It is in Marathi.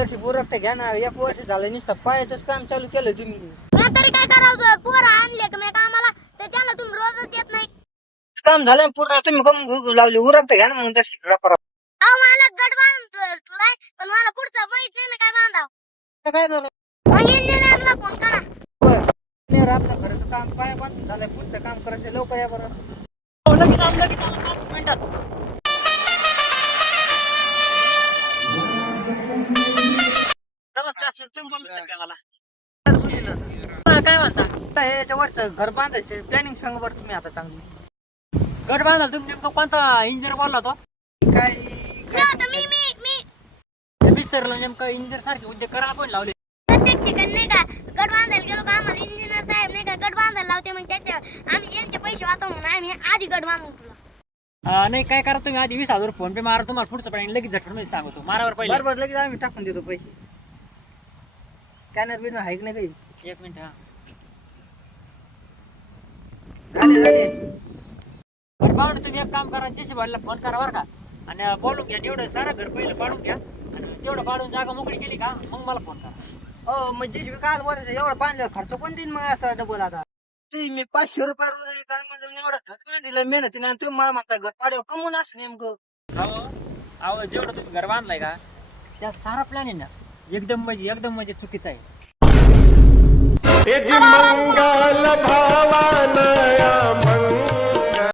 दर्शी पुरकते घ्या ना. 1 वर्ष झालं नुसतं पायाचंच काम चालू केलं तुम्ही. मी तरी काय करावं पोरं आणले का मी कामाला तर त्याला तुम्ही रोजच येत नाही. काम झालं पूर्ण तुम्ही कम लावली उरकते घ्या ना मग दर्शी रपारा. अहो मला गट बांधून तुलाय पण मला पुढचं माहित नाही ना काय बांधाव. काय झालं मग इंजिनियरला फोन करा. बरं आपलं घराचं काम पाया बांधून झालंय. पुढचं काम करायचं लवकर या बरं. लगेच आलं 5 मिनिटात. नमस्कार सर, तुम्ही बोलताय का मला? काय म्हणता? याच्या वरचं घर बांधायचे प्लॅनिंग सांगा बरं तुम्ही आता चांगली. गट बांधाल तुम्ही नेमकं कोणता इंजिनियर बोलला तो? काय मी मिस्टरला नेमकं इंजिनियर सारखे उद्योग करायला कोण लावले? प्रत्येक ठिकाणी नाही का गट बांधायला गेलो का आम्हाला इंजिनियर साहेब नाही का गट बांधायला लावते. मग त्याच्या आम्ही यांचे पैसे वाचव म्हणून आम्ही आधी गट बांधून तुला. नाही काय करा तुम्ही आधी 20,000 फोन पे मारा. तुम्हाला पुढचं पण लगेच झटकन मध्ये सांगतो. मारावर पहिले. बरोबर लगेच आम्ही टाकून देतो पैसे. स्कॅनर बिनर आहे की नाही काही? 1 मिनिट. हा झाले बरं पाहून तुम्ही एक काम करा, जेसी भाईला फोन करा बरं का, आणि बोलून घ्या. तेवढं सारं घर पहिलं पाडून घ्या आणि तेवढं पाडून जागा मोकळी केली का मग मला फोन करा. हो म्हणजे काल बोलायचं एवढं बांधलं खर्च कोण देईन मग आता डबल आता ते मी 500 रुपये रोज काय म्हणजे एवढं खर्च बांधिलं मेहनतीने आणि तुम्ही मला म्हणता घर पाड्यावर कमवून असं नेमकं. अहो जेवढं तुम्ही घर बांधलाय का त्या सारा प्लॅन आहे ना एकदम म्हणजे चुकीचं आहे. मंगल भावानया मंगल